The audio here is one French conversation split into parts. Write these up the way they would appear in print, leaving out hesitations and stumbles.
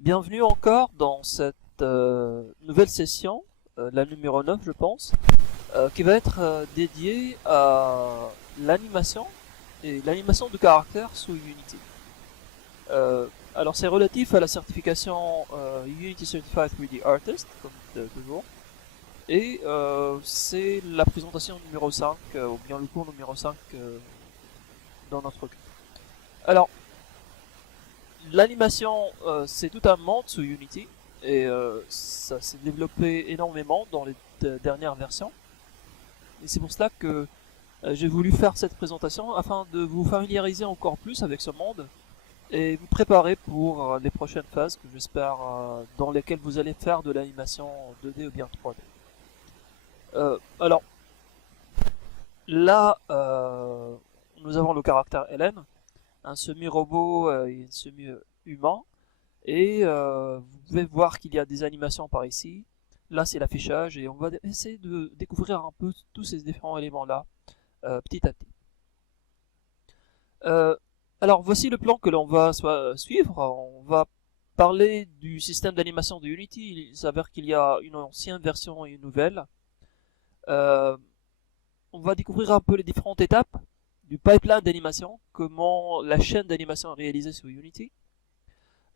Bienvenue encore dans cette nouvelle session, la numéro 9 je pense, qui va être dédiée à l'animation et l'animation de caractères sous Unity. Alors c'est relatif à la certification Unity Certified 3D Artist, comme toujours, et c'est la présentation numéro 5, ou bien le cours numéro 5 dans notre cas. Alors, l'animation, c'est tout un monde sous Unity et ça s'est développé énormément dans les dernières versions. Et c'est pour cela que j'ai voulu faire cette présentation afin de vous familiariser encore plus avec ce monde et vous préparer pour les prochaines phases que j'espère dans lesquelles vous allez faire de l'animation 2D ou bien 3D. Alors là, nous avons le caractère Hélène, un semi-robot et un semi-humain. Et vous pouvez voir qu'il y a des animations par ici. Là, c'est l'affichage et on va essayer de découvrir un peu tous ces différents éléments-là petit à petit. Alors, voici le plan que l'on va suivre. On va parler du système d'animation de Unity. Il s'avère qu'il y a une ancienne version et une nouvelle. On va découvrir un peu les différentes étapes du pipeline d'animation, comment la chaîne d'animation est réalisée sur Unity.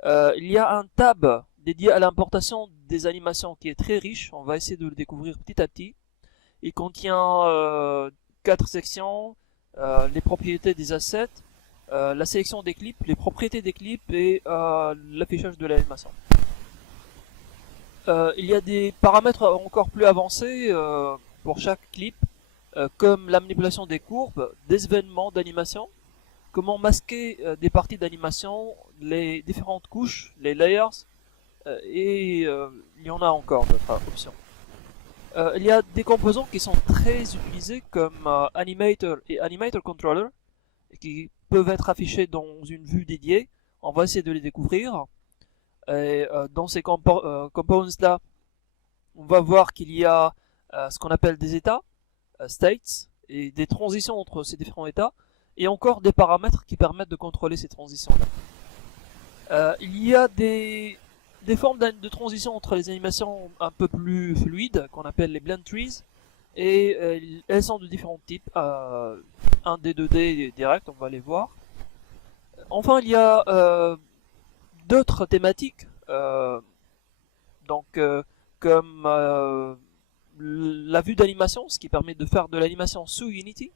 Il y a un tab dédié à l'importation des animations qui est très riche. On va essayer de le découvrir petit à petit. Il contient 4 sections, les propriétés des assets, la sélection des clips, les propriétés des clips et l'affichage de l'animation. Il y a des paramètres encore plus avancés pour chaque clip, comme la manipulation des courbes, des événements d'animation, comment masquer des parties d'animation, les différentes couches, les layers, et il y en a encore d'autres options. Il y a des composants qui sont très utilisés comme Animator et Animator Controller, qui peuvent être affichés dans une vue dédiée. On va essayer de les découvrir. Et dans ces components-là, on va voir qu'il y a ce qu'on appelle des états, states, et des transitions entre ces différents états, et encore des paramètres qui permettent de contrôler ces transitions-là. Il y a des formes de transition entre les animations un peu plus fluides, qu'on appelle les blend trees, et elles sont de différents types, 1D, 2D direct, on va les voir. Enfin, il y a d'autres thématiques, donc comme la vue d'animation, ce qui permet de faire de l'animation sous Unity.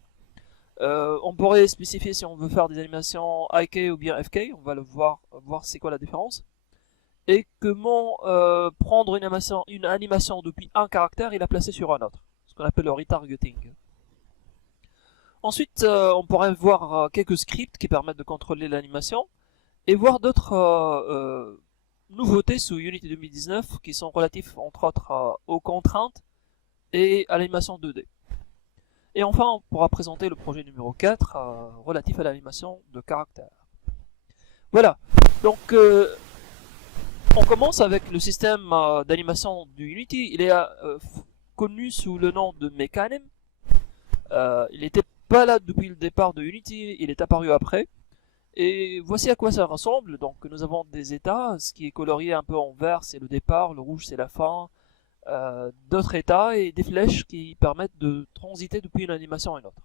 On pourrait spécifier si on veut faire des animations IK ou bien FK, on va le voir c'est quoi la différence. Et comment prendre une animation depuis un caractère et la placer sur un autre, ce qu'on appelle le retargeting. Ensuite, on pourrait voir quelques scripts qui permettent de contrôler l'animation et voir d'autres nouveautés sous Unity 2019 qui sont relatifs entre autres aux contraintes et à l'animation 2D. Et enfin, on pourra présenter le projet numéro 4 relatif à l'animation de caractères. Voilà, donc on commence avec le système d'animation du Unity. Il est connu sous le nom de Mechanim. Il n'était pas là depuis le départ de Unity, il est apparu après. Et voici à quoi ça ressemble. Donc nous avons des états, ce qui est colorié un peu en vert c'est le départ, le rouge c'est la fin, d'autres états et des flèches qui permettent de transiter depuis une animation à une autre.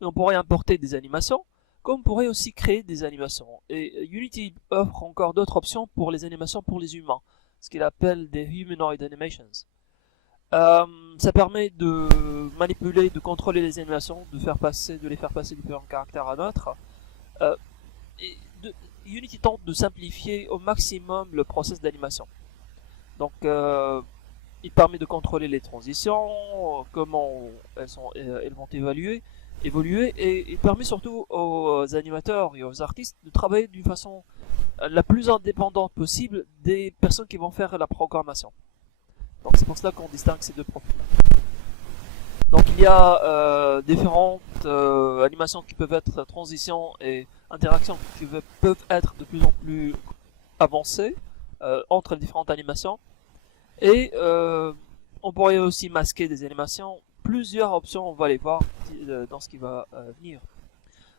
Et on pourrait importer des animations, comme on pourrait aussi créer des animations. Et Unity offre encore d'autres options pour les animations pour les humains, ce qu'il appelle des humanoid animations. Ça permet de manipuler, de contrôler les animations, de les faire passer différents caractères à d'autres. Unity tente de simplifier au maximum le process d'animation. Donc, il permet de contrôler les transitions, comment elles vont évoluer, et il permet surtout aux animateurs et aux artistes de travailler d'une façon la plus indépendante possible des personnes qui vont faire la programmation. Donc c'est pour cela qu'on distingue ces deux profils. Donc il y a différentes animations qui peuvent être transitions et interactions qui peuvent être de plus en plus avancées entre les différentes animations. Et on pourrait aussi masquer des animations. Plusieurs options, on va les voir dans ce qui va venir.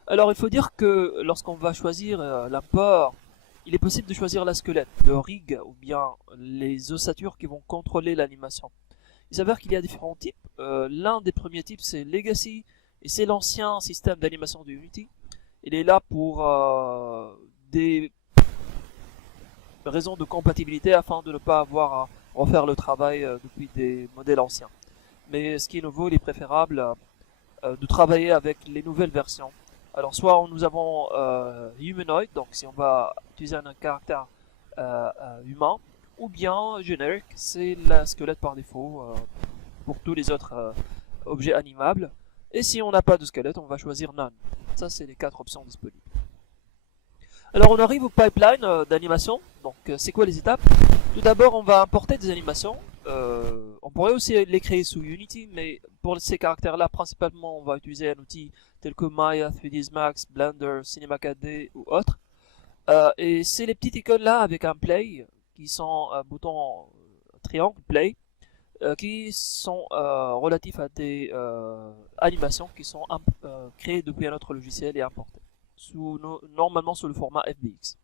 Alors il faut dire que lorsqu'on va choisir l'import il est possible de choisir la squelette, le rig ou bien les ossatures qui vont contrôler l'animation. Il s'avère qu'il y a différents types. L'un des premiers types c'est Legacy et c'est l'ancien système d'animation de Unity. Il est là pour des raisons de compatibilité afin de ne pas avoir à refaire le travail depuis des modèles anciens. Mais ce qui est nouveau, il est préférable de travailler avec les nouvelles versions. Alors soit nous avons Humanoid, donc si on va utiliser un caractère humain, ou bien Generic, c'est la squelette par défaut pour tous les autres objets animables. Et si on n'a pas de squelette, on va choisir None. Ça, c'est les 4 options disponibles. Alors on arrive au pipeline d'animation. Donc c'est quoi les étapes? Tout d'abord, on va importer des animations. On pourrait aussi les créer sous Unity, mais pour ces caractères-là, principalement, on va utiliser un outil tel que Maya, 3ds Max, Blender, Cinema 4D ou autres. Et c'est les petites icônes-là avec un play, qui sont un bouton triangle, play, qui sont relatifs à des animations qui sont créées depuis un autre logiciel et importées, normalement sous le format FBX.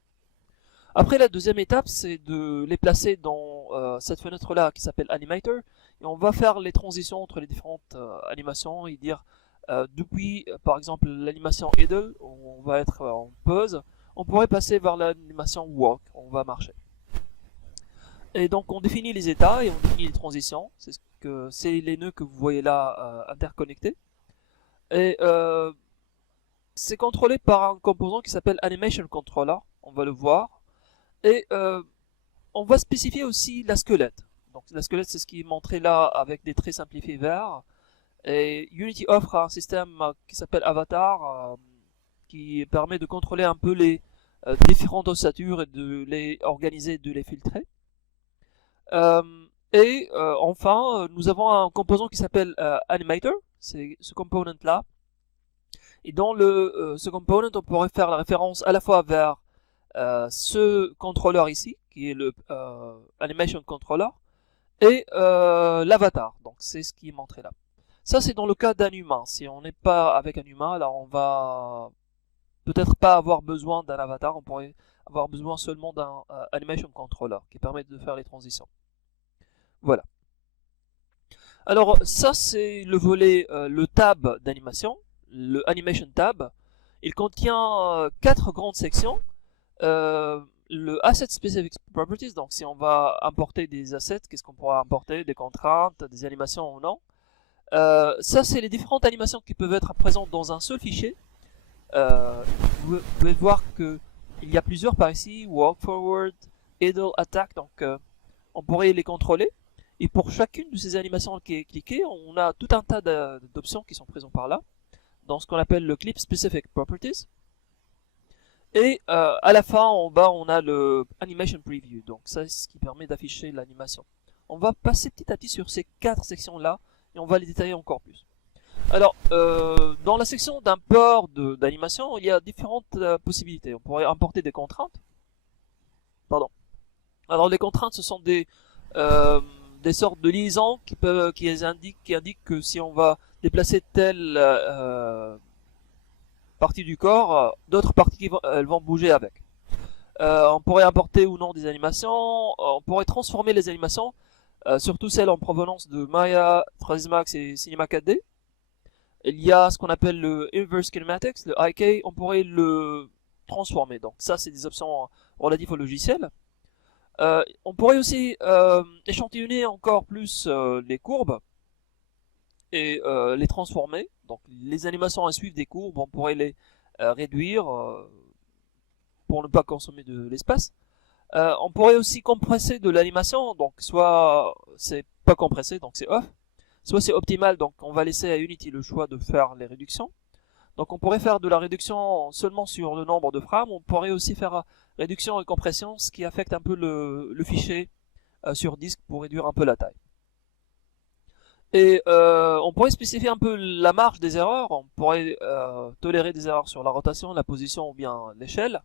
Après, la deuxième étape, c'est de les placer dans cette fenêtre-là qui s'appelle Animator, et on va faire les transitions entre les différentes animations et dire depuis, par exemple, l'animation Idle, on va être en pause, on pourrait passer vers l'animation Walk, on va marcher. Et donc on définit les états et on définit les transitions, c'est les nœuds que vous voyez là interconnectés. Et c'est contrôlé par un composant qui s'appelle Animation Controller, on va le voir. Et on va spécifier aussi la squelette. Donc la squelette, c'est ce qui est montré là avec des traits simplifiés verts. Et Unity offre un système qui s'appelle Avatar, qui permet de contrôler un peu les différentes ossatures et de les organiser, de les filtrer. Enfin, nous avons un composant qui s'appelle Animator, c'est ce component là. Et dans ce component, on pourrait faire la référence à la fois vers ce contrôleur ici, qui est le Animation Controller, et l'avatar. Donc c'est ce qui est montré là. Ça c'est dans le cas d'un humain. Si on n'est pas avec un humain, alors on va peut-être pas avoir besoin d'un avatar, on pourrait avoir besoin seulement d'un Animation Controller qui permet de faire les transitions. Voilà. Alors ça c'est le volet, le tab d'animation, le Animation Tab. Il contient 4 grandes sections. Le Asset Specific Properties, donc si on va importer des assets, qu'est-ce qu'on pourra importer? Des contraintes, des animations ou non. Ça c'est les différentes animations qui peuvent être présentes dans un seul fichier. Vous pouvez voir que il y a plusieurs par ici, Walk Forward, Idle, Attack, donc on pourrait les contrôler. Et pour chacune de ces animations qui est cliquée, on a tout un tas d'options qui sont présentes par là, dans ce qu'on appelle le Clip Specific Properties. Et à la fin, en bas, on a le Animation Preview, donc ça c'est ce qui permet d'afficher l'animation. On va passer petit à petit sur ces 4 sections-là, et on va les détailler encore plus. Alors, dans la section d'import d'animation, il y a différentes possibilités. On pourrait importer des contraintes. Pardon. Alors les contraintes, ce sont des sortes de liaisons qui indiquent que si on va déplacer telle partie du corps, d'autres parties elles vont bouger avec. On pourrait importer ou non des animations, on pourrait transformer les animations, surtout celles en provenance de Maya, 3ds Max et Cinema 4D. Il y a ce qu'on appelle le Inverse Kinematics, le IK, on pourrait le transformer. Donc ça c'est des options relatives au logiciel. On pourrait aussi échantillonner encore plus les courbes et les transformer. Donc les animations à suivre des courbes, on pourrait les réduire pour ne pas consommer de l'espace. On pourrait aussi compresser de l'animation, donc soit c'est pas compressé, donc c'est off, soit c'est optimal, donc on va laisser à Unity le choix de faire les réductions. Donc on pourrait faire de la réduction seulement sur le nombre de frames, on pourrait aussi faire réduction et compression, ce qui affecte un peu le fichier sur disque pour réduire un peu la taille. Et on pourrait spécifier un peu la marge des erreurs, on pourrait tolérer des erreurs sur la rotation, la position ou bien l'échelle.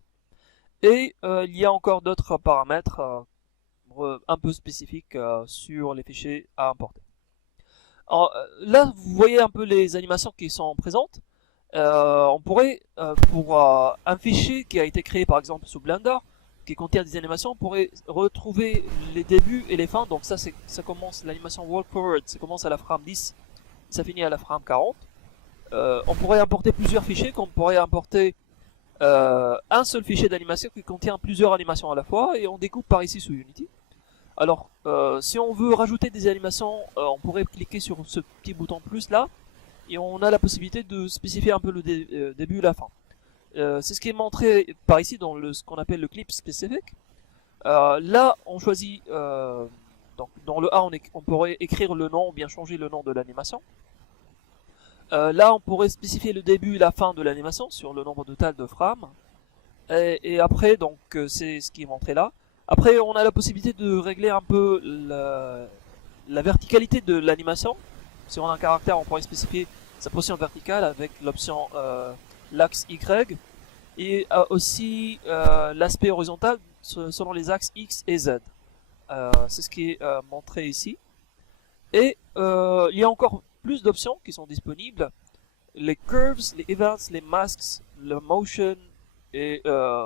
Et il y a encore d'autres paramètres un peu spécifiques sur les fichiers à importer. Alors, là, vous voyez un peu les animations qui sont présentes. On pourrait, pour un fichier qui a été créé par exemple sous Blender, qui contient des animations, on pourrait retrouver les débuts et les fins. Donc ça commence, l'animation walk forward, ça commence à la frame 10, ça finit à la frame 40. On pourrait importer plusieurs fichiers, qu'on pourrait importer un seul fichier d'animation qui contient plusieurs animations à la fois, et on découpe par ici sous Unity. Alors, si on veut rajouter des animations, on pourrait cliquer sur ce petit bouton plus là, et on a la possibilité de spécifier un peu le début et la fin. C'est ce qui est montré par ici dans ce qu'on appelle le clip spécifique. Là, on choisit, donc dans le A, on pourrait écrire le nom ou bien changer le nom de l'animation. Là, on pourrait spécifier le début et la fin de l'animation sur le nombre total de frames. Et après, donc, c'est ce qui est montré là. Après, on a la possibilité de régler un peu la verticalité de l'animation. Si on a un caractère, on pourrait spécifier sa position verticale avec l'option l'axe Y. Et aussi l'aspect horizontal selon les axes X et Z. C'est ce qui est montré ici. Et il y a encore plus d'options qui sont disponibles. Les curves, les events, les masks, le motion, et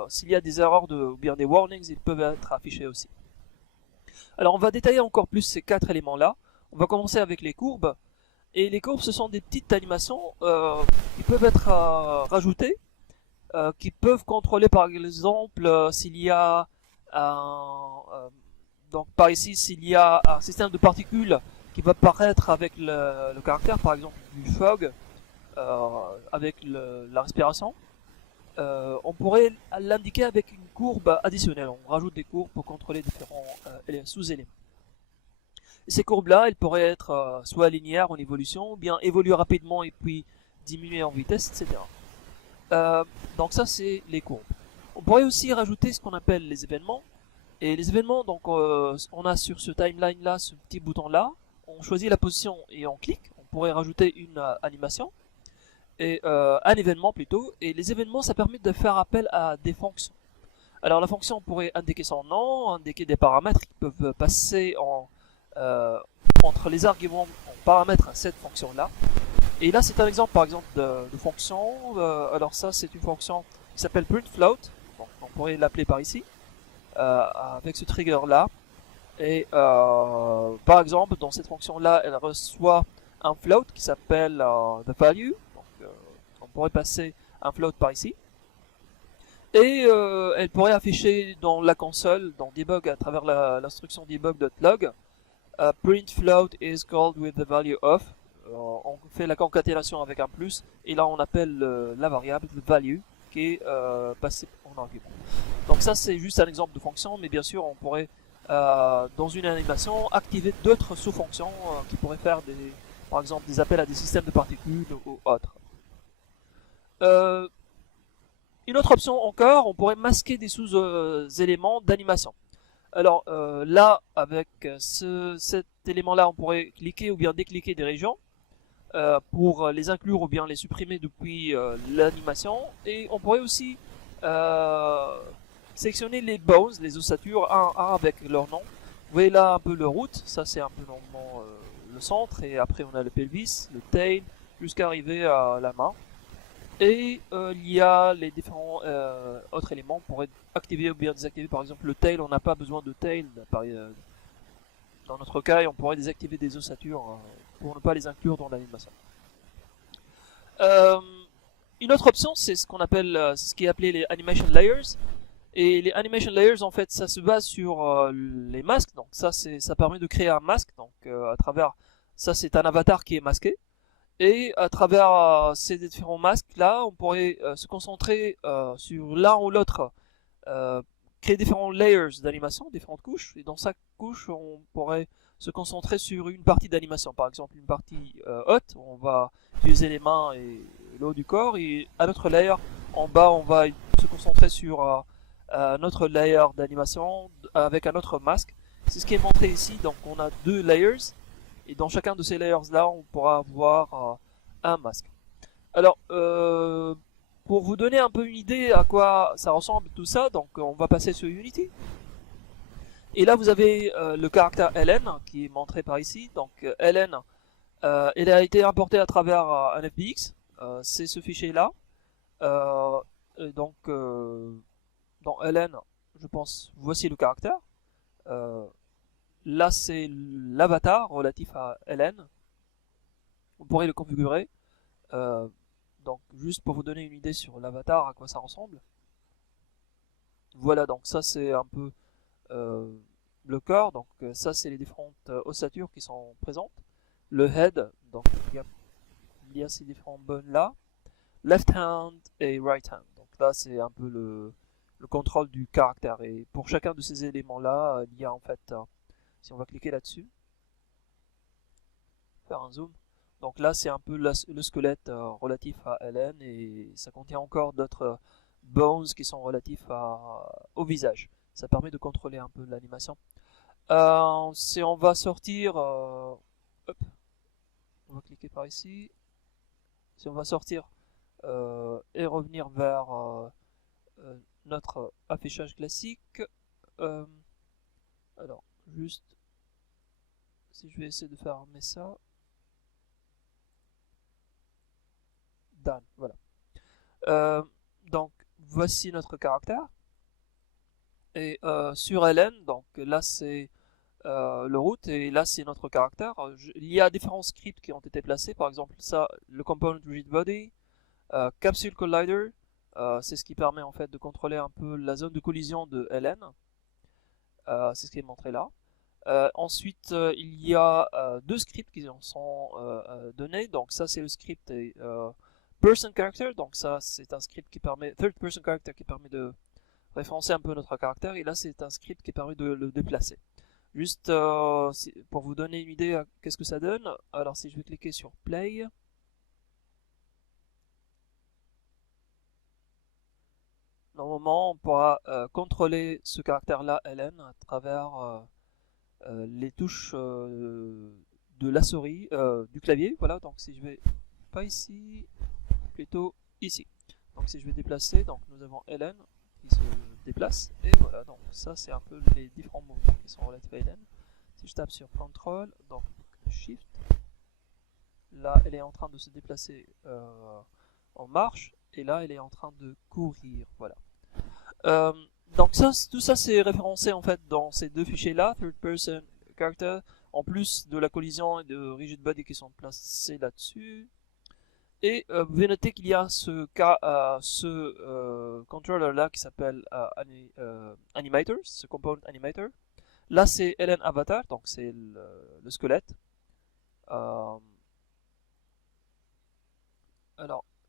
s'il y a des erreurs ou bien des warnings, ils peuvent être affichés aussi. Alors on va détailler encore plus ces 4 éléments là. On va commencer avec les courbes. Et les courbes, ce sont des petites animations qui peuvent être rajoutées, qui peuvent contrôler par exemple s'il y a donc par ici s'il y a un système de particules qui va apparaître avec le caractère, par exemple du fog, avec la respiration. On pourrait l'indiquer avec une courbe additionnelle. On rajoute des courbes pour contrôler différents sous-éléments. Ces courbes-là, elles pourraient être soit linéaires en évolution, ou bien évoluer rapidement et puis diminuer en vitesse, etc. Donc ça, c'est les courbes. On pourrait aussi rajouter ce qu'on appelle les événements. Et les événements, donc on a sur ce timeline-là, ce petit bouton-là, on choisit la position et on clique. On pourrait rajouter une animation. Et un événement plutôt, et les événements ça permet de faire appel à des fonctions. Alors la fonction on pourrait indiquer son nom, indiquer des paramètres qui peuvent passer entre les arguments en paramètres à cette fonction là. Et là c'est un exemple par exemple de fonction, alors ça c'est une fonction qui s'appelle printFloat, donc on pourrait l'appeler par ici, avec ce trigger là. Et par exemple dans cette fonction là elle reçoit un float qui s'appelle the value. On pourrait passer un float par ici. Et elle pourrait afficher dans la console, dans debug, à travers l'instruction debug.log, print float is called with the value of. On fait la concaténation avec un plus, et là on appelle la variable the value qui est passée en argument. Donc ça c'est juste un exemple de fonction, mais bien sûr on pourrait dans une animation activer d'autres sous-fonctions qui pourraient faire par exemple des appels à des systèmes de particules ou autres. Une autre option encore, on pourrait masquer des sous-éléments d'animation. Alors là, avec cet élément-là, on pourrait cliquer ou bien décliquer des régions pour les inclure ou bien les supprimer depuis l'animation. Et on pourrait aussi sélectionner les bones, les ossatures, un à un avec leur nom. Vous voyez là un peu le root, ça c'est un peu normalement le centre, et après on a le pelvis, le tail, jusqu'à arriver à la main. Et il y a les différents autres éléments pour activer ou bien désactiver. Par exemple le tail, on n'a pas besoin de tail. Dans notre cas, on pourrait désactiver des ossatures pour ne pas les inclure dans l'animation. Une autre option, c'est ce qu'on appelle, ce qui est appelé les animation layers. Et les animation layers, en fait, ça se base sur les masques. Donc ça permet de créer un masque. Donc à travers ça, c'est un avatar qui est masqué. Et à travers ces différents masques là, on pourrait se concentrer sur l'un ou l'autre, créer différents layers d'animation, différentes couches. Et dans chaque couche, on pourrait se concentrer sur une partie d'animation. Par exemple, une partie haute, où on va utiliser les mains et le haut du corps. Et à notre layer, en bas, on va se concentrer sur notre layer d'animation avec un autre masque. C'est ce qui est montré ici. Donc on a 2 layers. Et dans chacun de ces layers là, on pourra avoir un masque. Alors, pour vous donner un peu une idée à quoi ça ressemble tout ça, donc on va passer sur Unity. Et là, vous avez le caractère ln qui est montré par ici. Donc ln, il a été importé à travers un FBX. C'est ce fichier là. Donc dans ln, je pense, voici le caractère. Là, c'est l'avatar relatif à Hélène. Vous pourrez le configurer. Donc, juste pour vous donner une idée sur l'avatar, à quoi ça ressemble. Voilà, donc ça, c'est un peu le corps. Donc, ça, c'est les différentes ossatures qui sont présentes. Le head, donc il y a ces différents bones là. Left hand et right hand. Donc là, c'est un peu le contrôle du caractère. Et pour chacun de ces éléments-là, il y a en fait, si on va cliquer là-dessus, faire un zoom. Donc là, c'est un peu le squelette relatif à Hélène et ça contient encore d'autres bones qui sont relatifs au visage. Ça permet de contrôler un peu l'animation. Si on va sortir, hop, on va cliquer par ici. Si on va sortir et revenir vers notre affichage classique, alors juste si je vais essayer de fermer ça, done, voilà. Donc voici notre caractère et sur Hélène, donc là c'est le root et là c'est notre caractère. Il y a différents scripts qui ont été placés, par exemple ça, le component rigid body, capsule collider, c'est ce qui permet en fait de contrôler un peu la zone de collision de Hélène. C'est ce qui est montré là. Ensuite, il y a deux scripts qui en sont donnés. Donc ça, c'est le script person character. Donc ça, c'est un script qui permet third person character qui permet de référencer un peu notre caractère. Et là, c'est un script qui permet de le déplacer. Juste pour vous donner une idée à qu'est-ce que ça donne. Alors si je vais cliquer sur play. Normalement, on pourra contrôler ce caractère-là, Hélène, à travers les touches de la souris, du clavier. Voilà, donc si je vais pas ici, plutôt ici. Donc si je vais déplacer, donc nous avons Hélène qui se déplace. Et voilà, donc ça c'est un peu les différents mouvements qui sont relatifs à Hélène. Si je tape sur Control, donc Shift, là elle est en train de se déplacer en marche. Et là elle est en train de courir. Voilà. Donc ça, tout ça c'est référencé en fait dans ces deux fichiers là, third person character, en plus de la collision et de rigid body qui sont placés là-dessus. Et vous pouvez noter qu'il y a ce controller là qui s'appelle animator, ce component animator. Là c'est Hélène avatar, donc c'est le squelette. Alors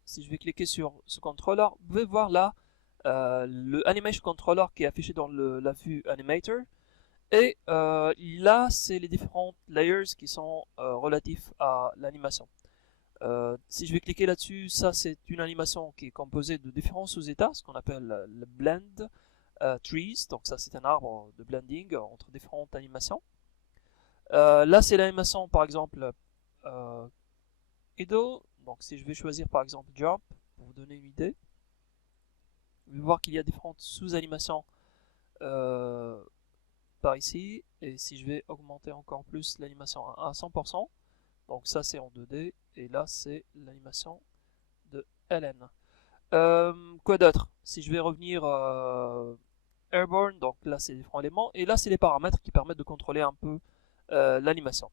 si je vais cliquer sur ce controller, vous pouvez voir là le animation controller qui est affiché dans la vue animator. Et là, c'est les différentes layers qui sont relatifs à l'animation. Si je vais cliquer là-dessus, ça c'est une animation qui est composée de différents sous-états, ce qu'on appelle le blend trees. Donc ça c'est un arbre de blending entre différentes animations. Là c'est l'animation par exemple idle. Donc si je vais choisir par exemple jump, pour vous donner une idée. Vous pouvez voir qu'il y a différentes sous-animations par ici. Et si je vais augmenter encore plus l'animation à 100%, donc ça c'est en 2D, et là c'est l'animation de Hélène. Quoi d'autre? Si je vais revenir Airborne, donc là c'est les différents éléments, et là c'est les paramètres qui permettent de contrôler un peu l'animation.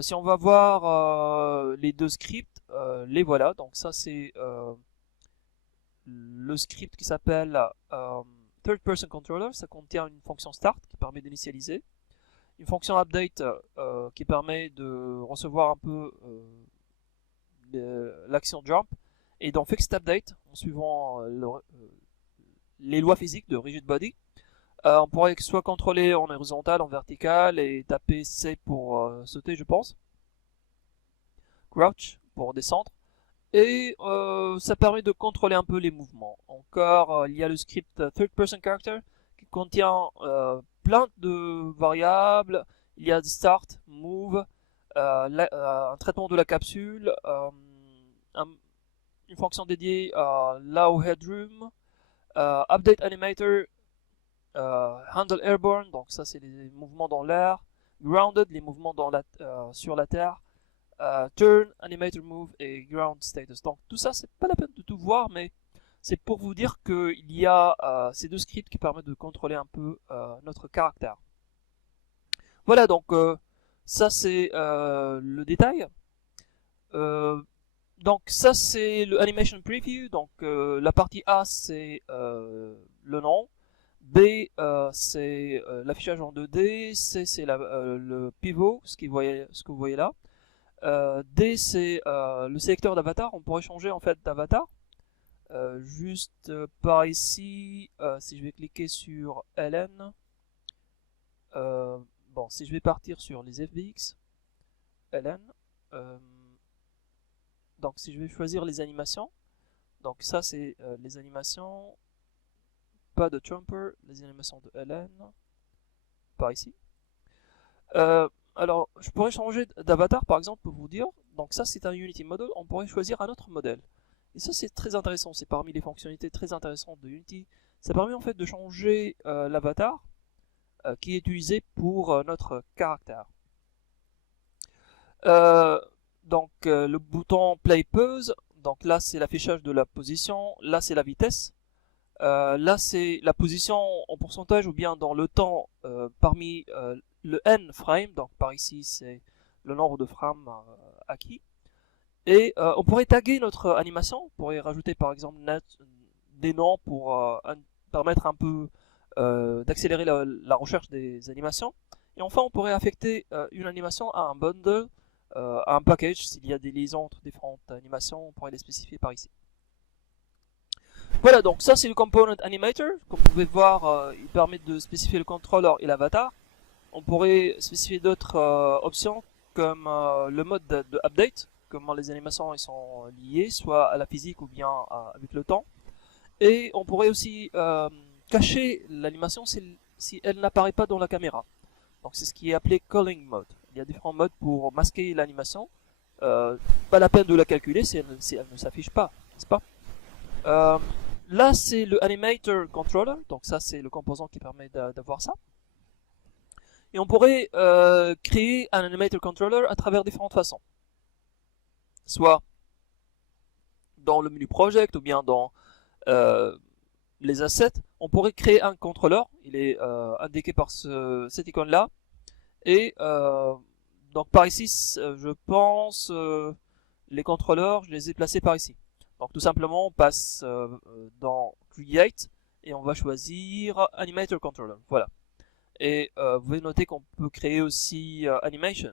Si on va voir les deux scripts, les voilà, donc ça c'est le script qui s'appelle Third Person Controller. Ça contient une fonction start qui permet d'initialiser, une fonction update qui permet de recevoir un peu l'action jump, et dans fixed update, en suivant les lois physiques de rigid body, on pourrait soit contrôler en horizontal, en vertical, et taper C pour sauter, je pense, crouch pour descendre. Et ça permet de contrôler un peu les mouvements. Encore, il y a le script Third Person Character qui contient plein de variables. Il y a start, move, un traitement de la capsule, une fonction dédiée à Allow Headroom, Update Animator, Handle Airborne, donc ça c'est les mouvements dans l'air, Grounded, les mouvements sur la terre, Turn, Animator Move et Ground Status. Donc tout ça, c'est pas la peine de tout voir, mais c'est pour vous dire qu'il y a ces deux scripts qui permettent de contrôler un peu notre caractère. Voilà, donc ça c'est le détail. Donc ça c'est le animation preview. Donc la partie A c'est le nom, B c'est l'affichage en 2D, C c'est le pivot, ce que vous voyez là. D c'est le sélecteur d'avatar. On pourrait changer en fait d'avatar. Juste par ici, si je vais cliquer sur LN, bon, si je vais partir sur les FBX, LN, donc si je vais choisir les animations, donc ça c'est les animations, pas de Jumper, les animations de LN, par ici. Alors, je pourrais changer d'avatar par exemple pour vous dire, donc ça c'est un Unity Model, on pourrait choisir un autre modèle. Et ça c'est très intéressant, c'est parmi les fonctionnalités très intéressantes de Unity. Ça permet en fait de changer l'avatar qui est utilisé pour notre caractère. Donc le bouton Play Pause, donc là c'est l'affichage de la position, là c'est la vitesse, là c'est la position en pourcentage ou bien dans le temps parmi le N frame, donc par ici c'est le nombre de frames acquis. Et on pourrait taguer notre animation, on pourrait rajouter par exemple des noms pour permettre un peu d'accélérer la recherche des animations. Et enfin on pourrait affecter une animation à un bundle, à un package, s'il y a des liaisons entre différentes animations, on pourrait les spécifier par ici. Voilà, donc ça c'est le component animator. Comme vous pouvez voir, il permet de spécifier le controller et l'avatar. On pourrait spécifier d'autres options comme le mode de update, comment les animations ils sont liées, soit à la physique ou bien avec le temps. Et on pourrait aussi cacher l'animation si elle n'apparaît pas dans la caméra. Donc c'est ce qui est appelé calling mode. Il y a différents modes pour masquer l'animation. Pas la peine de la calculer si elle ne s'affiche pas, n'est-ce pas? Là c'est le animator controller, donc ça c'est le composant qui permet d'avoir ça. Et on pourrait créer un animator controller à travers différentes façons. Soit dans le menu project ou bien dans les assets, on pourrait créer un contrôleur. Il est indiqué par cette icône là. Et donc par ici, je pense les contrôleurs, je les ai placés par ici. Donc tout simplement, on passe dans Create et on va choisir Animator Controller. Voilà. Et vous pouvez noter qu'on peut créer aussi Animation.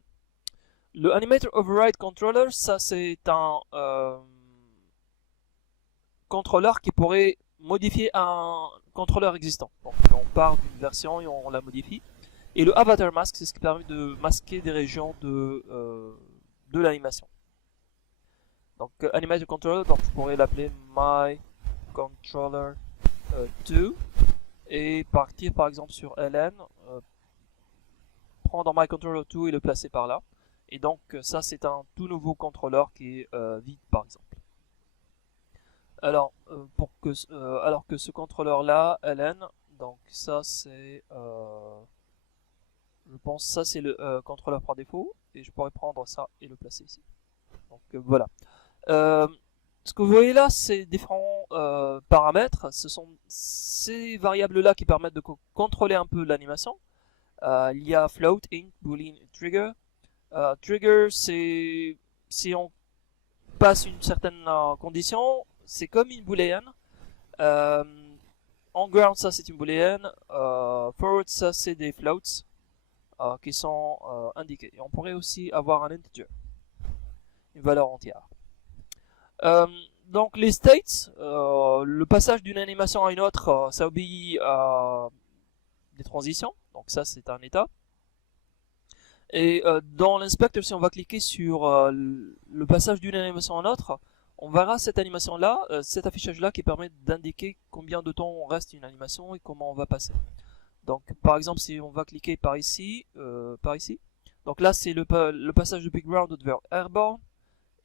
Le Animator Override Controller, ça c'est un contrôleur qui pourrait modifier un contrôleur existant. Donc on part d'une version et on la modifie. Et le Avatar Mask, c'est ce qui permet de masquer des régions de l'animation. Donc Animator Controller, donc je pourrais l'appeler My Controller 2 et partir par exemple sur LN, prendre My Controller 2 et le placer par là. Et donc ça c'est un tout nouveau contrôleur qui est vide par exemple. Alors alors que ce contrôleur là, LN, donc ça c'est je pense ça c'est le contrôleur par défaut et je pourrais prendre ça et le placer ici. Donc voilà. Ce que vous voyez là, c'est différents paramètres. Ce sont ces variables-là qui permettent de contrôler un peu l'animation. Il y a float, int, boolean et trigger. Trigger, c'est si on passe une certaine condition, c'est comme une boolean. On ground, ça c'est une boolean. Forward, ça c'est des floats qui sont indiqués. Et on pourrait aussi avoir un integer, une valeur entière. Donc les states, le passage d'une animation à une autre, ça obéit à des transitions. Donc ça c'est un état. Et dans l'inspecteur, si on va cliquer sur le passage d'une animation à une autre, on verra cette animation là, cet affichage là qui permet d'indiquer combien de temps on reste une animation et comment on va passer. Donc par exemple si on va cliquer par ici, donc là c'est le passage de background vers airborne.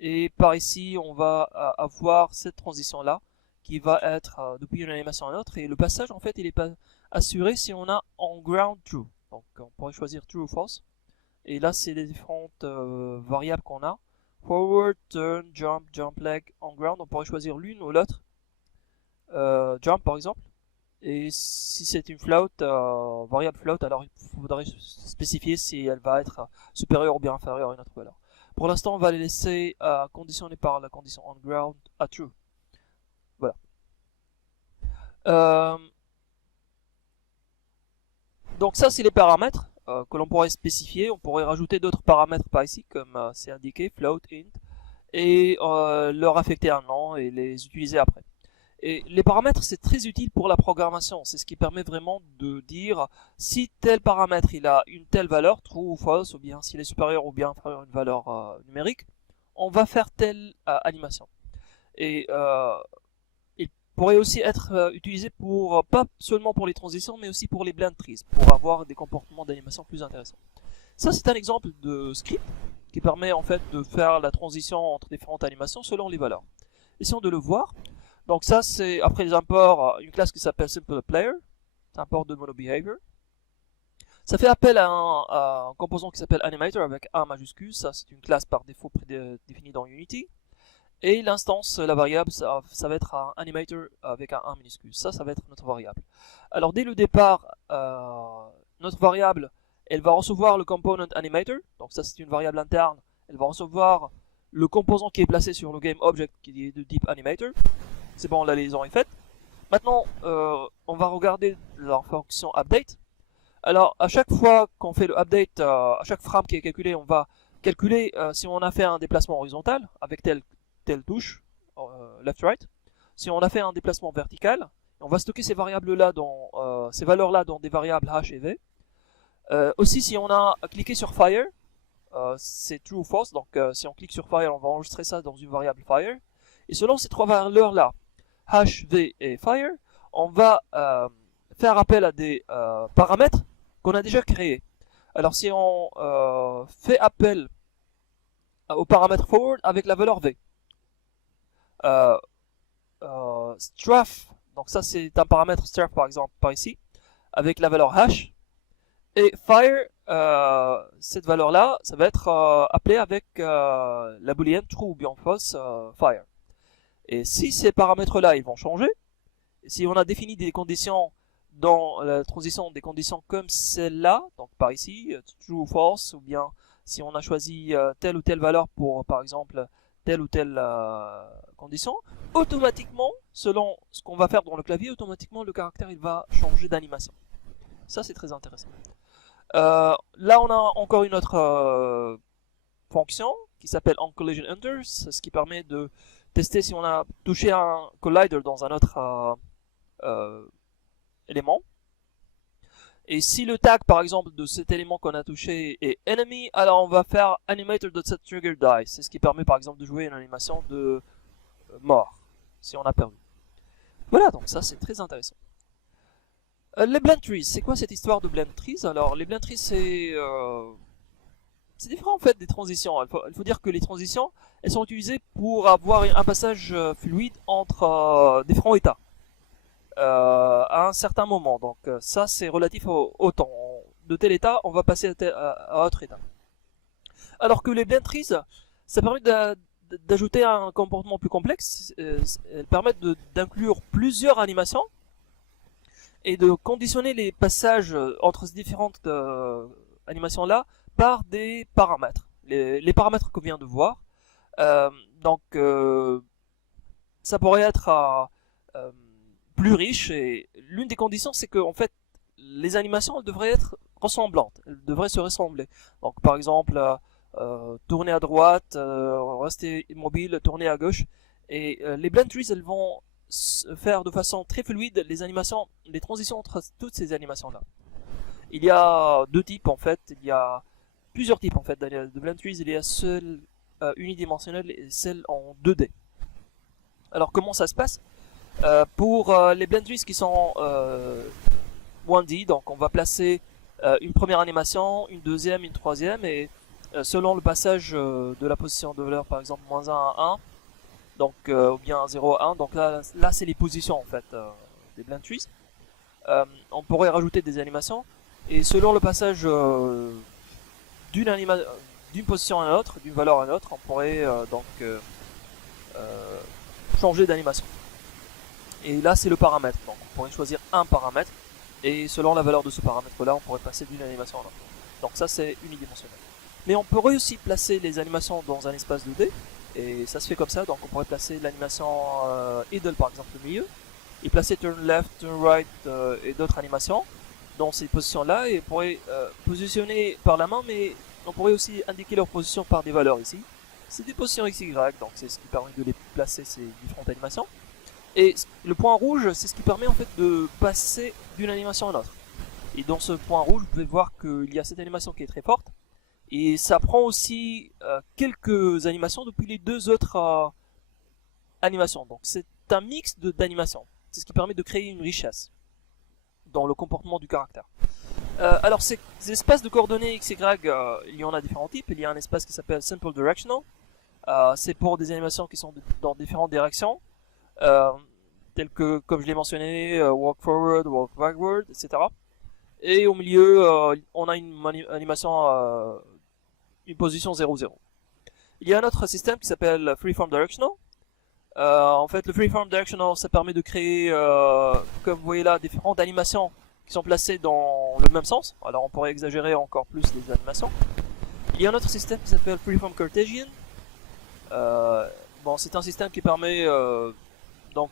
Et par ici, on va avoir cette transition-là qui va être depuis une animation à une autre. Et le passage, en fait, il n'est pas assuré si on a on ground true. Donc, on pourrait choisir true ou false. Et là, c'est les différentes variables qu'on a. Forward, turn, jump, jump leg, on ground. On pourrait choisir l'une ou l'autre. jump par exemple. Et si c'est une float, variable float, alors il faudrait spécifier si elle va être supérieure ou bien inférieure à une autre valeur. Pour l'instant, on va les laisser conditionner par la condition onGround à true. Voilà. Donc ça, c'est les paramètres que l'on pourrait spécifier. On pourrait rajouter d'autres paramètres par ici, comme c'est indiqué, float, int, et leur affecter un nom et les utiliser après. Et les paramètres, c'est très utile pour la programmation. C'est ce qui permet vraiment de dire si tel paramètre il a une telle valeur, true ou false, ou bien s'il est supérieur ou bien inférieur à une valeur numérique, on va faire telle animation. Et il pourrait aussi être utilisé pour pas seulement pour les transitions, mais aussi pour les blend trees, pour avoir des comportements d'animation plus intéressants. Ça, c'est un exemple de script qui permet en fait de faire la transition entre différentes animations selon les valeurs. Essayons de le voir. Donc ça, c'est après les imports, une classe qui s'appelle SimplePlayer, c'est un port de MonoBehavior. Ça fait appel à un composant qui s'appelle Animator avec A majuscule, ça c'est une classe par défaut prédéfinie dans Unity. Et l'instance, la variable, ça va être un Animator avec un A minuscule, ça va être notre variable. Alors dès le départ, notre variable, elle va recevoir le component Animator, donc ça c'est une variable interne, elle va recevoir le composant qui est placé sur le GameObject qui est de type Animator. C'est bon, la liaison est faite. Maintenant, on va regarder la fonction update. Alors, à chaque fois qu'on fait le update, à chaque frame qui est calculé, on va calculer si on a fait un déplacement horizontal avec telle touche, left-right. Si on a fait un déplacement vertical, on va stocker ces variables-là ces valeurs-là dans des variables h et v. Aussi, si on a cliqué sur fire, c'est true ou false. Donc, si on clique sur fire, on va enregistrer ça dans une variable fire. Et selon ces trois valeurs-là, h, v et fire, on va faire appel à des paramètres qu'on a déjà créés. Alors si on fait appel au paramètre forward avec la valeur v, strafe, donc ça c'est un paramètre strafe par exemple par ici, avec la valeur hash, et fire, cette valeur-là, ça va être appelé avec la boolean true ou bien false fire. Et si ces paramètres-là, ils vont changer, si on a défini des conditions dans la transition, des conditions comme celle-là, donc par ici, true ou false, ou bien si on a choisi telle ou telle valeur pour, par exemple, telle ou telle condition, automatiquement, selon ce qu'on va faire dans le clavier, automatiquement le caractère il va changer d'animation. Ça c'est très intéressant. Là on a encore une autre fonction qui s'appelle onCollisionEnters, ce qui permet de tester si on a touché un collider dans un autre élément. Et si le tag par exemple de cet élément qu'on a touché est enemy, alors on va faire animator.setTriggerDie. C'est ce qui permet par exemple de jouer une animation de mort si on a perdu. Voilà, donc ça c'est très intéressant. Les blend trees, c'est quoi cette histoire de blend trees? Alors les blend trees c'est différent en fait des transitions. Il faut dire que les transitions, elles sont utilisées pour avoir un passage fluide entre différents états à un certain moment. Donc ça c'est relatif au temps. De tel état, on va passer à autre état. Alors que les blend trees, ça permet d'ajouter un comportement plus complexe. Elles permettent d'inclure plusieurs animations et de conditionner les passages entre ces différentes animations là par des paramètres. Les paramètres qu'on vient de voir. Donc ça pourrait être plus riche, et l'une des conditions c'est que en fait les animations elles devraient être ressemblantes, elles devraient se ressembler. Donc par exemple tourner à droite, rester immobile, tourner à gauche, et les blend trees elles vont faire de façon très fluide les animations, les transitions entre toutes ces animations là. Il y a deux types en fait, il y a plusieurs types en fait de blend trees. Il y a celle unidimensionnelle et celle en 2D. Alors comment ça se passe? Pour les blend trees qui sont 1D, donc on va placer une première animation, une deuxième, une troisième, et selon le passage de la position de valeur, par exemple -1 à 1, donc ou bien 0 à 1, donc là c'est les positions en fait des blend trees. On pourrait rajouter des animations, et selon le passage d'une position à l'autre, d'une valeur à l'autre, on pourrait donc changer d'animation. Et là c'est le paramètre, donc on pourrait choisir un paramètre, et selon la valeur de ce paramètre là on pourrait passer d'une animation à l'autre. Donc ça c'est unidimensionnel. Mais on pourrait aussi placer les animations dans un espace 2D, et ça se fait comme ça, donc on pourrait placer l'animation idle par exemple au milieu, et placer turn left, turn right et d'autres animations dans ces positions là, et on pourrait positionner par la main, mais on pourrait aussi indiquer leur position par des valeurs ici. C'est des positions XY, donc c'est ce qui permet de les placer ces différentes animations. Et le point rouge, c'est ce qui permet en fait de passer d'une animation à l'autre. Et dans ce point rouge, vous pouvez voir qu'il y a cette animation qui est très forte. Et ça prend aussi quelques animations depuis les deux autres animations. Donc c'est un mix d'animations. C'est ce qui permet de créer une richesse dans le comportement du caractère. Alors ces espaces de coordonnées XY, il y en a différents types. Il y a un espace qui s'appelle Simple Directional. C'est pour des animations qui sont dans différentes directions. Telles que, comme je l'ai mentionné, walk forward, walk backward, etc. Et au milieu, on a une animation, une position 0-0. Il y a un autre système qui s'appelle Freeform Directional. En fait, le Freeform Directional, ça permet de créer, comme vous voyez là, différentes animations qui sont placées dans le même sens. Alors on pourrait exagérer encore plus les animations. Il y a un autre système qui s'appelle Freeform Cartesian. Bon, c'est un système qui permet, donc,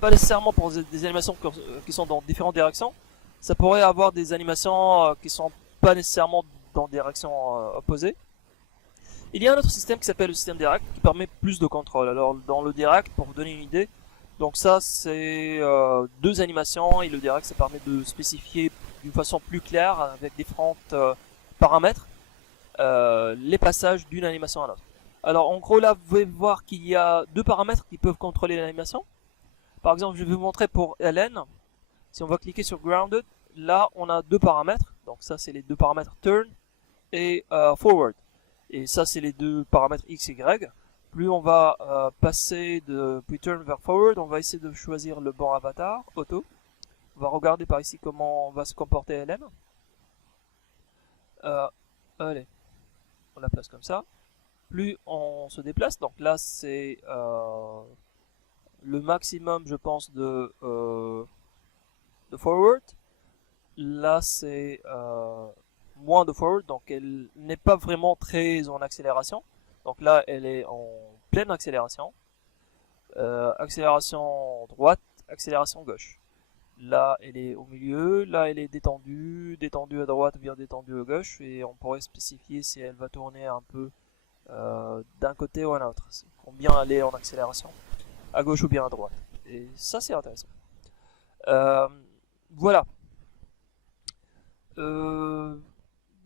pas nécessairement pour des animations qui sont dans différentes directions. Ça pourrait avoir des animations qui sont pas nécessairement dans des directions opposées. Il y a un autre système qui s'appelle le système Dirac qui permet plus de contrôle. Alors dans le Dirac, pour vous donner une idée, donc ça c'est deux animations, et le Dirac ça permet de spécifier d'une façon plus claire avec différents paramètres les passages d'une animation à l'autre. Alors en gros là vous pouvez voir qu'il y a deux paramètres qui peuvent contrôler l'animation. Par exemple je vais vous montrer pour LN. Si on va cliquer sur Grounded, là on a deux paramètres. Donc ça c'est les deux paramètres Turn et Forward. Et ça c'est les deux paramètres X, Y. Plus on va passer de Turn vers Forward, on va essayer de choisir le bon avatar, Auto. On va regarder par ici comment va se comporter LN. Allez, on la place comme ça. Plus on se déplace, donc là c'est le maximum je pense de forward. Là c'est moins de forward, donc elle n'est pas vraiment très en accélération. Donc là elle est en pleine accélération. Accélération droite, accélération gauche. Là elle est au milieu, là elle est détendue, détendue à droite ou bien détendue à gauche, et on pourrait spécifier si elle va tourner un peu d'un côté ou à un autre, combien elle est en accélération, à gauche ou bien à droite. Et ça c'est intéressant. Voilà.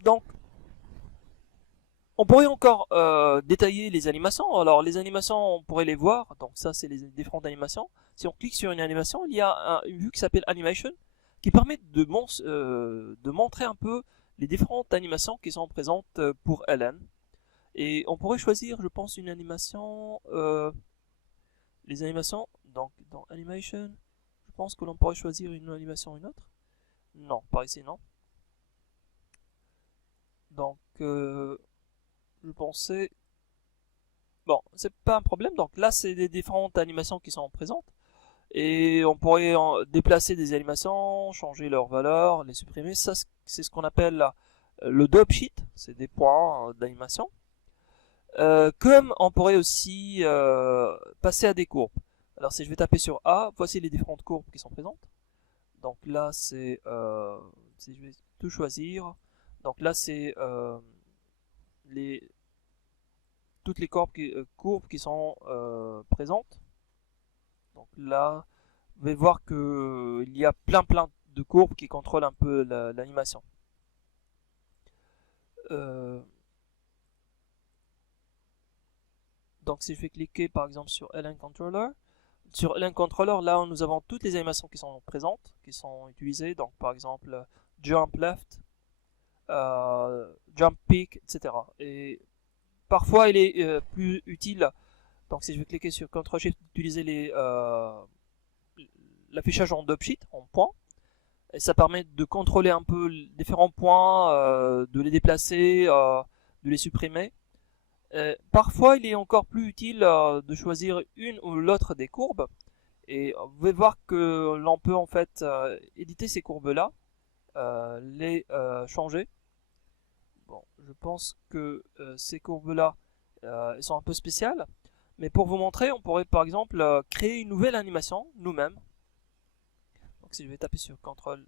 Donc on pourrait encore détailler les animations. Alors les animations on pourrait les voir, donc ça c'est les différentes animations. Si on clique sur une animation, il y a une vue qui s'appelle Animation qui permet de montrer un peu les différentes animations qui sont présentes pour LN. Et on pourrait choisir, je pense, une animation, les animations, donc dans Animation, je pense que l'on pourrait choisir une animation ou une autre. Non, par ici, non. Donc, je pensais, bon, c'est pas un problème, donc là c'est des différentes animations qui sont présentes. Et on pourrait déplacer des animations, changer leur valeur, les supprimer. Ça, c'est ce qu'on appelle le dub sheet, c'est des points d'animation. Comme on pourrait aussi passer à des courbes. Alors si je vais taper sur A, voici les différentes courbes qui sont présentes. Donc là c'est, si je vais tout choisir, donc là c'est toutes les courbes qui sont présentes. Donc là, vous allez voir que il y a plein de courbes qui contrôlent un peu l'animation. Donc si je vais cliquer par exemple sur LN Controller, sur LN Controller, là nous avons toutes les animations qui sont présentes, qui sont utilisées. Donc par exemple Jump Left, Jump Peak, etc. Et parfois il est plus utile, donc si je vais cliquer sur Ctrl Shift, d'utiliser l'affichage en dub sheet, en points. Et ça permet de contrôler un peu les différents points, de les déplacer, de les supprimer. Parfois il est encore plus utile de choisir une ou l'autre des courbes Et vous pouvez voir que l'on peut en fait éditer ces courbes-là, les changer. Bon, je pense que ces courbes-là, elles sont un peu spéciales. Mais pour vous montrer, on pourrait par exemple créer une nouvelle animation nous-mêmes. Donc si je vais taper sur CTRL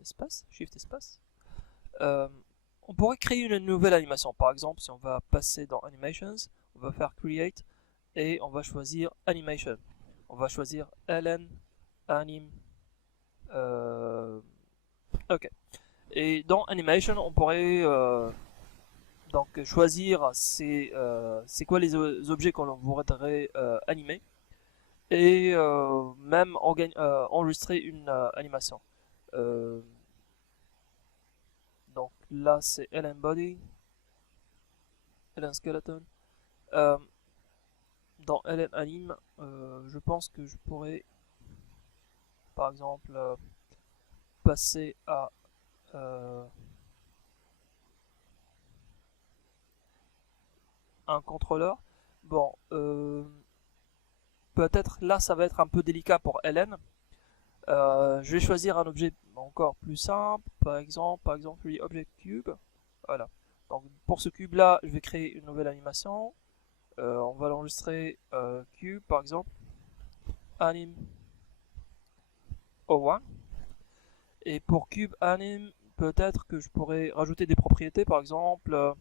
espace, Shift espace, euh, on pourrait créer une nouvelle animation. Par exemple, si on va passer dans Animations, on va faire Create et on va choisir Animation. On va choisir LN Anim. Ok. Et dans Animation, on pourrait donc choisir c'est quoi les objets qu'on voudrait animer et même enregistrer une animation. Euh, donc là c'est LN Body, LN Skeleton. Euh, dans LN Anime, je pense que je pourrais par exemple passer à un contrôleur. Bon, peut-être là ça va être un peu délicat pour LN. Je vais choisir un objet encore plus simple, par exemple Object Cube. Voilà. Donc pour ce cube là, je vais créer une nouvelle animation. On va l'enregistrer cube par exemple, anim O1. Et pour cube anim, peut-être que je pourrais rajouter des propriétés, par exemple,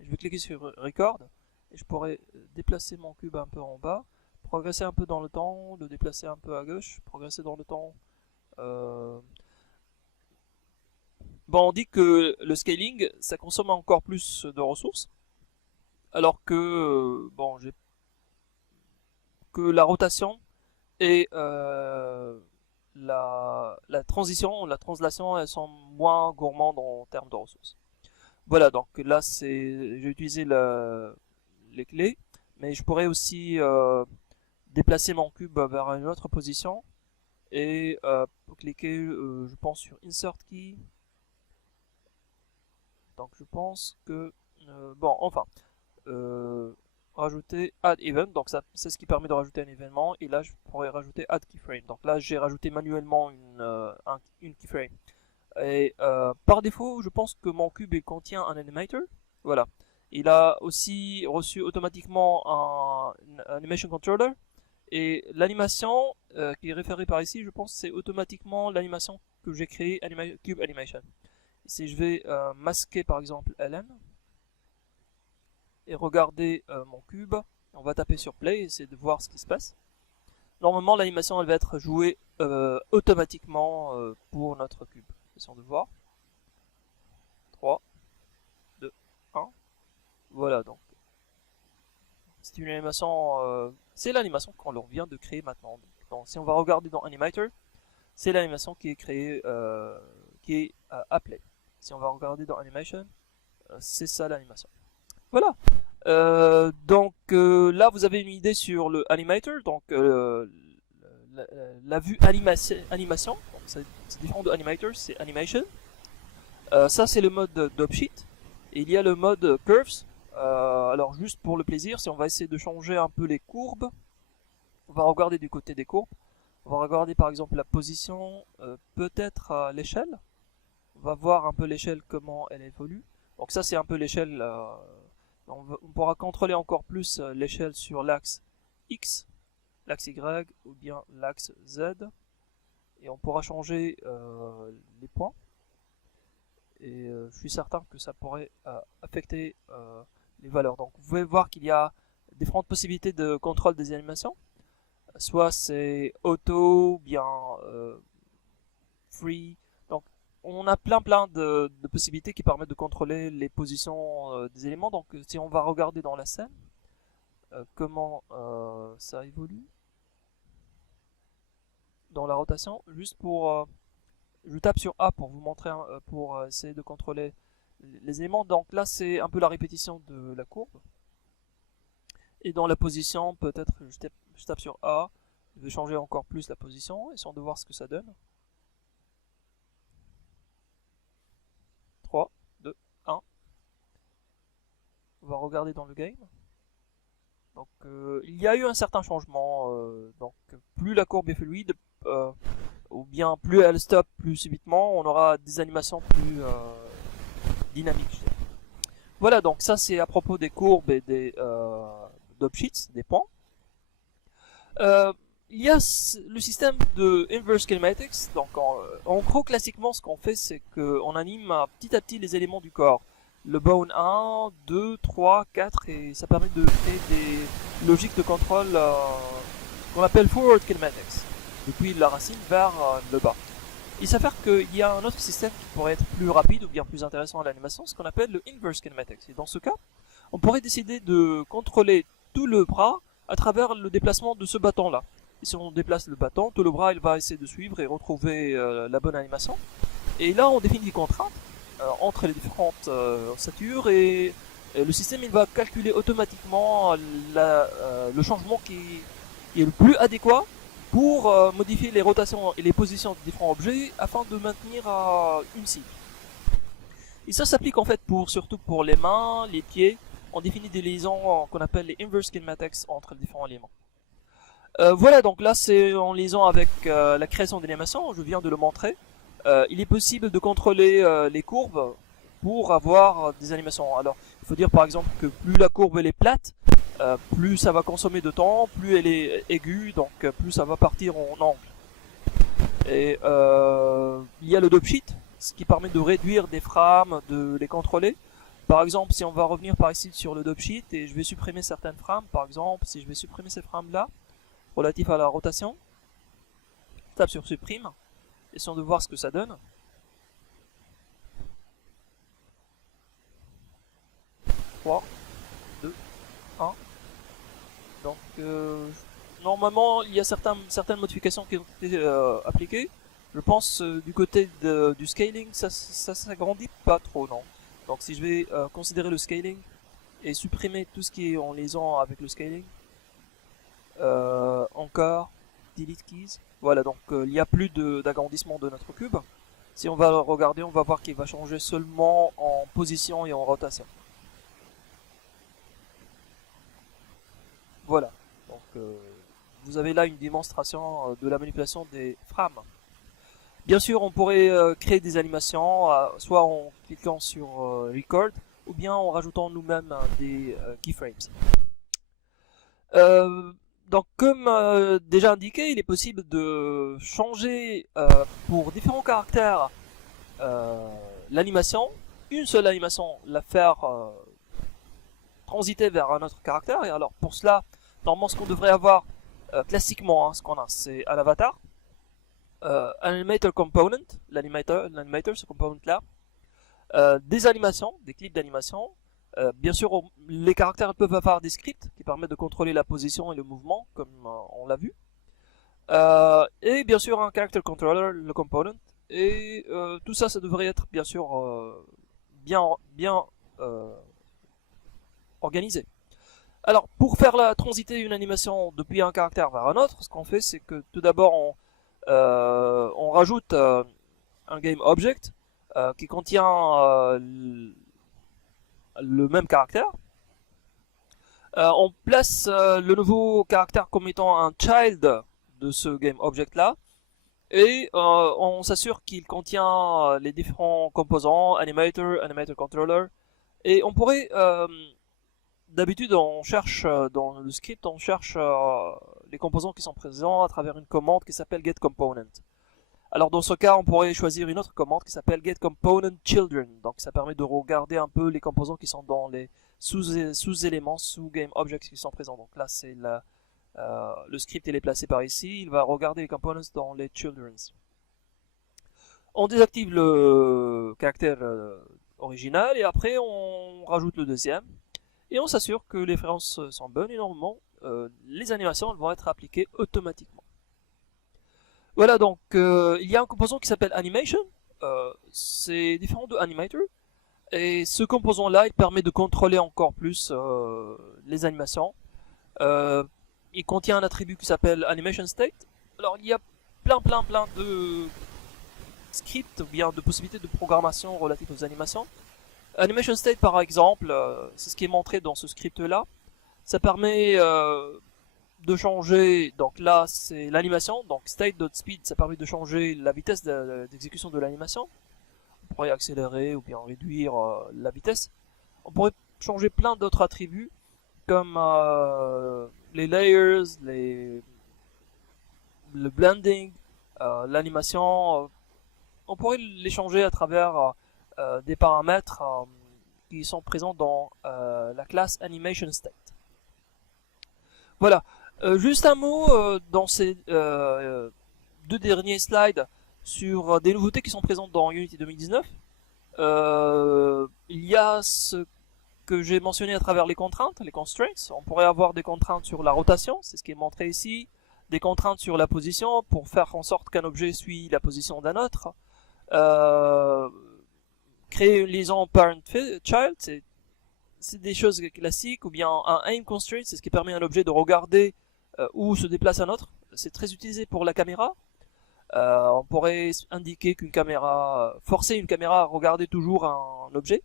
je vais cliquer sur record et je pourrais déplacer mon cube un peu en bas, progresser un peu dans le temps, le déplacer un peu à gauche, progresser dans le temps. Euh, Bon, on dit que le scaling, ça consomme encore plus de ressources, alors que bon, que la rotation et la translation, elles sont moins gourmandes en termes de ressources. Voilà, donc là, j'ai utilisé les clés, mais je pourrais aussi déplacer mon cube vers une autre position et cliquer, je pense, sur Insert Key. Donc je pense que bon, enfin, euh, rajouter Add Event, donc ça c'est ce qui permet de rajouter un événement, et là je pourrais rajouter Add Keyframe. Donc là j'ai rajouté manuellement une keyframe. Et par défaut, je pense que mon cube il contient un animator. Voilà. Il a aussi reçu automatiquement un animation controller. Et l'animation qui est référée par ici, je pense c'est automatiquement l'animation que j'ai créée, Cube Animation. Si je vais masquer par exemple LN et regarder mon cube, on va taper sur play et essayer de voir ce qui se passe. Normalement l'animation elle va être jouée automatiquement pour notre cube. Essayons de voir. 3, 2, 1. Voilà donc. C'est une animation, c'est l'animation qu'on vient de créer maintenant. Donc, si on va regarder dans Animator, c'est l'animation qui est créée, qui est appelée. Si on va regarder dans Animation, c'est ça l'animation. Voilà. Donc là, vous avez une idée sur le Animator, donc la, la vue animation. C'est différent de Animator, c'est Animation. Ça, c'est le mode d'Opsheet. Et il y a le mode Curves. Alors, juste pour le plaisir, si on va essayer de changer un peu les courbes, on va regarder du côté des courbes. On va regarder par exemple la position, peut-être l'échelle. On va voir un peu l'échelle, comment elle évolue. Donc ça, c'est un peu l'échelle. On pourra contrôler encore plus l'échelle sur l'axe X, l'axe Y ou bien l'axe Z. Et on pourra changer les points. Et je suis certain que ça pourrait affecter les valeurs. Donc vous pouvez voir qu'il y a différentes possibilités de contrôle des animations. Soit c'est auto, bien free. Donc on a plein de possibilités qui permettent de contrôler les positions des éléments. Donc si on va regarder dans la scène comment ça évolue dans la rotation, juste pour je tape sur A pour vous montrer, pour essayer de contrôler les éléments. Donc là c'est un peu la répétition de la courbe. Et dans la position, peut-être je tape sur A, je vais changer encore plus la position, essayons de voir ce que ça donne. 3, 2, 1. On va regarder dans le game. Donc il y a eu un certain changement. Donc plus la courbe est fluide, ou bien plus elle stoppe plus subitement, on aura des animations plus dynamiques. Je dirais. Voilà, donc ça c'est à propos des courbes et des d'objects, des points. Euh, il y a le système de inverse kinematics. Donc en gros, classiquement, ce qu'on fait, c'est qu'on anime petit à petit les éléments du corps. Le bone 1, 2, 3, 4, et ça permet de créer des logiques de contrôle qu'on appelle forward kinematics, depuis la racine vers le bas. Il s'avère qu'il y a un autre système qui pourrait être plus rapide ou bien plus intéressant à l'animation, ce qu'on appelle le inverse kinematics. Et dans ce cas, on pourrait décider de contrôler tout le bras à travers le déplacement de ce bâton-là. Et si on déplace le bâton, tout le bras il va essayer de suivre et retrouver la bonne animation. Et là, on définit des contraintes entre les différentes ossatures et le système il va calculer automatiquement le changement qui est le plus adéquat pour modifier les rotations et les positions de différents objets afin de maintenir une cible. Et ça s'applique en fait surtout pour les mains, les pieds. On définit des liaisons qu'on appelle les inverse kinematics entre les différents éléments. Voilà, donc là c'est en liaison avec la création d'animations, je viens de le montrer. Il est possible de contrôler les courbes pour avoir des animations. Alors, il faut dire par exemple que plus la courbe elle est plate, plus ça va consommer de temps, plus elle est aiguë, donc plus ça va partir en angle. Et il y a le dop sheet, ce qui permet de réduire des frames, de les contrôler. Par exemple, si on va revenir par ici sur le dop sheet et je vais supprimer certaines frames, par exemple, si je vais supprimer ces frames là, relatifs à la rotation, je tape sur supprime, essayons de voir ce que ça donne. 3, 2, 1. Donc, normalement, il y a certaines modifications qui ont été appliquées. Je pense du côté du scaling, ça s'agrandit pas trop, non. Donc, si je vais considérer le scaling et supprimer tout ce qui est en liaison avec le scaling, encore, delete keys. Voilà, donc il n'y a plus d'agrandissement de notre cube. Si on va le regarder, on va voir qu'il va changer seulement en position et en rotation. Voilà, donc vous avez là une démonstration de la manipulation des frames. Bien sûr, on pourrait créer des animations, soit en cliquant sur Record, ou bien en rajoutant nous-mêmes des keyframes. Donc comme déjà indiqué, il est possible de changer pour différents caractères l'animation, une seule animation, la faire transiter vers un autre caractère. Et alors pour cela, normalement ce qu'on devrait avoir classiquement, ce qu'on a, c'est un avatar, animator component, l'animator, ce component là, des animations, des clips d'animation. Bien sûr, les caractères peuvent avoir des scripts qui permettent de contrôler la position et le mouvement, comme on l'a vu. Et bien sûr, un character controller, le component. Et tout ça, ça devrait être bien sûr bien organisé. Alors, pour faire transiter une animation depuis un caractère vers un autre, ce qu'on fait, c'est que tout d'abord, on rajoute un game object qui contient le même caractère. On place le nouveau caractère comme étant un child de ce game object là et on s'assure qu'il contient les différents composants animator, animator controller, et on pourrait d'habitude on cherche dans le script on cherche les composants qui sont présents à travers une commande qui s'appelle getComponent. Alors dans ce cas, on pourrait choisir une autre commande qui s'appelle getComponentChildren. Donc ça permet de regarder un peu les composants qui sont dans les sous-éléments, sous-GameObjects qui sont présents. Donc là, c'est le script il est placé par ici. Il va regarder les components dans les children's. On désactive le caractère original et après on rajoute le deuxième. Et on s'assure que les références sont bonnes et normalement les animations elles vont être appliquées automatiquement. Voilà, donc il y a un composant qui s'appelle Animation, c'est différent de Animator, et ce composant là il permet de contrôler encore plus les animations. Il contient un attribut qui s'appelle Animation State. Alors il y a plein de scripts ou bien de possibilités de programmation relatives aux animations. Animation State par exemple, c'est ce qui est montré dans ce script là. Ça permet de changer, donc là c'est l'animation, donc state.speed, ça permet de changer la vitesse d'exécution de l'animation. On pourrait accélérer ou bien réduire la vitesse. On pourrait changer plein d'autres attributs comme les layers, le blending, l'animation. On pourrait les changer à travers des paramètres qui sont présents dans la classe Animation State. Voilà. Juste un mot dans ces deux derniers slides sur des nouveautés qui sont présentes dans Unity 2019. Il y a ce que j'ai mentionné à travers les contraintes, les constraints. On pourrait avoir des contraintes sur la rotation, c'est ce qui est montré ici, des contraintes sur la position pour faire en sorte qu'un objet suit la position d'un autre. Créer une liaison parent-child, c'est des choses classiques, ou bien un aim constraint, c'est ce qui permet à un objet de regarder où se déplace un autre. C'est très utilisé pour la caméra. On pourrait indiquer qu'une caméra, forcer une caméra à regarder toujours un objet.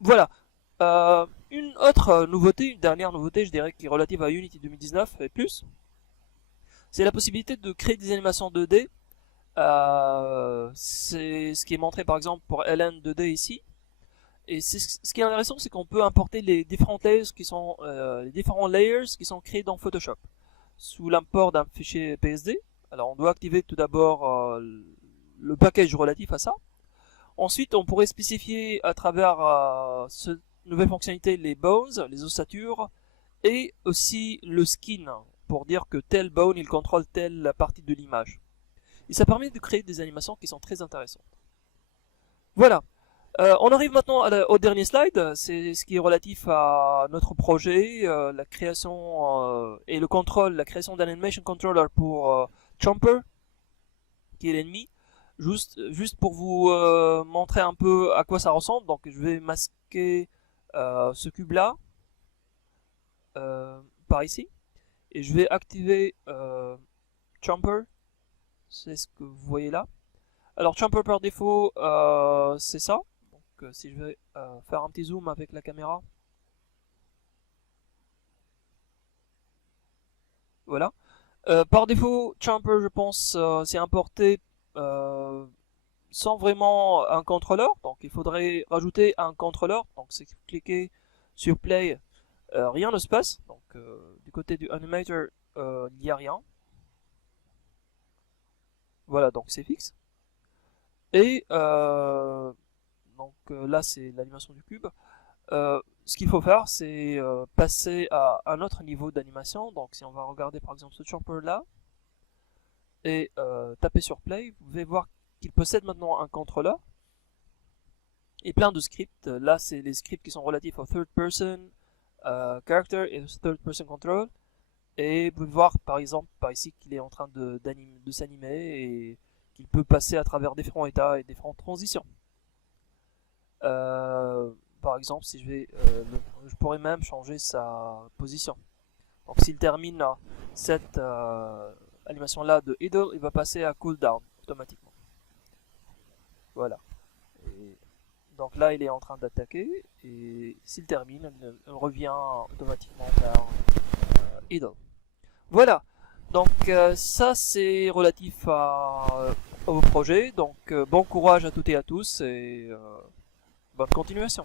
Voilà. Une autre nouveauté, une dernière nouveauté, je dirais, qui est relative à Unity 2019 et plus, c'est la possibilité de créer des animations 2D. C'est ce qui est montré par exemple pour LN 2D ici. Et ce qui est intéressant, c'est qu'on peut importer les différents layers qui sont créés dans Photoshop sous l'import d'un fichier PSD. Alors on doit activer tout d'abord le package relatif à ça. Ensuite, on pourrait spécifier à travers cette nouvelle fonctionnalité les bones, les ossatures, et aussi le skin, pour dire que tel bone il contrôle telle partie de l'image. Et ça permet de créer des animations qui sont très intéressantes. Voilà. On arrive maintenant au dernier slide, c'est ce qui est relatif à notre projet, la création et le contrôle, la création d'un animation controller pour Chomper, qui est l'ennemi. Juste pour vous montrer un peu à quoi ça ressemble, donc je vais masquer ce cube là par ici, et je vais activer Chomper, c'est ce que vous voyez là. Alors Chomper par défaut c'est ça. Si je vais faire un petit zoom avec la caméra, voilà. Par défaut, Chomper, je pense, c'est importé sans vraiment un contrôleur, donc il faudrait rajouter un contrôleur. Donc si vous cliquez sur Play, rien ne se passe. Donc du côté du animator, il n'y a rien. Voilà, donc c'est fixe. Et donc là c'est l'animation du cube. Ce qu'il faut faire, c'est passer à un autre niveau d'animation. Donc si on va regarder par exemple ce Chomper là et taper sur Play, vous pouvez voir qu'il possède maintenant un contrôleur et plein de scripts. Là c'est les scripts qui sont relatifs au third person character et third person control. Et vous pouvez voir par exemple par ici qu'il est en train de s'animer et qu'il peut passer à travers différents états et différentes transitions. Par exemple, si je pourrais même changer sa position. Donc s'il termine cette animation là de idle, il va passer à cooldown automatiquement. Voilà. Et donc là il est en train d'attaquer et s'il termine, il revient automatiquement vers idle. Voilà. Donc ça c'est relatif à vos projets. Donc bon courage à toutes et à tous et bonne continuation.